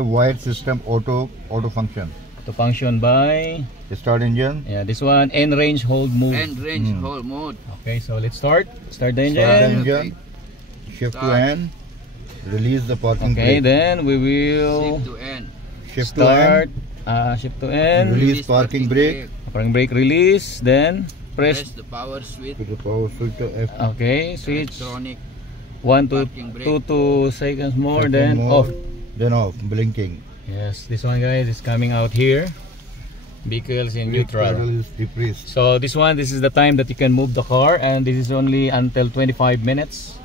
Wired system auto function. To function by Start engine. yeah, this one end range hold mode. End range hold mode. Okay, so let's start the engine. Start the engine. Shift to N. Release the parking Okay, brake. then we will Shift to end. Shift to start N. shift to N. Release parking brake. Parking brake release, then Press press the power switch. With the power switch to F. okay, switch Electronic 1 to parking brake. 2 seconds more, Second then more, off. Then off. Blinking. Yes, this one guys is coming out here. Vehicles in neutral. Pedal is decreased. So this is the time that you can move the car, and this is only until 25 minutes.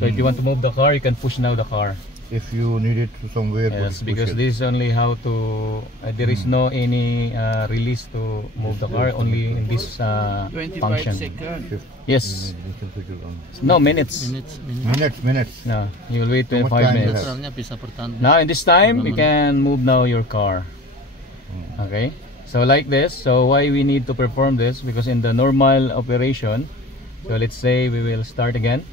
So if you want to move the car, you can push now the car. If you need it to somewhere, Yes, push because it. this is only how to. There is no any release to move the car. Only in this 25 function. seconds. Shift. Yes. You can switch it on. No minutes. Minutes. No, you will wait How much 25 time you minutes. have? Now in this time, you can move now your car. Okay. So like this. So why we need to perform this? Because in the normal operation, so let's say we will start again.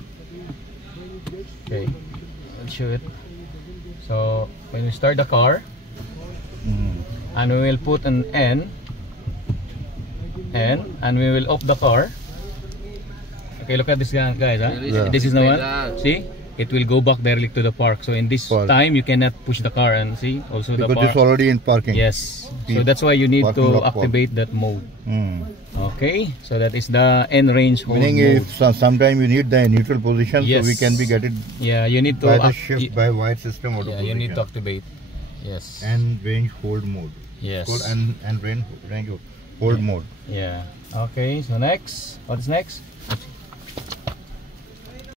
Okay. I'll show it. So when we start the car, and we will put an N, and we will off the car. Okay, look at this guys, huh? Yeah. This is the one. See, it will go back directly to the park. So in this Park. time, you cannot push the car, and see also the Because park. it's already in parking. Yes. So that's why you need Parking to lot activate that mode. Mm. Okay. So that is the N range hold Meaning mode. if sometime you need the neutral position, Yes. so we can be get it Yeah, you need to by the act- shift by wide system auto yeah, you need to activate. Yes. and range hold mode. yes. Called and range hold mode. Yeah. Okay. So next, what's next?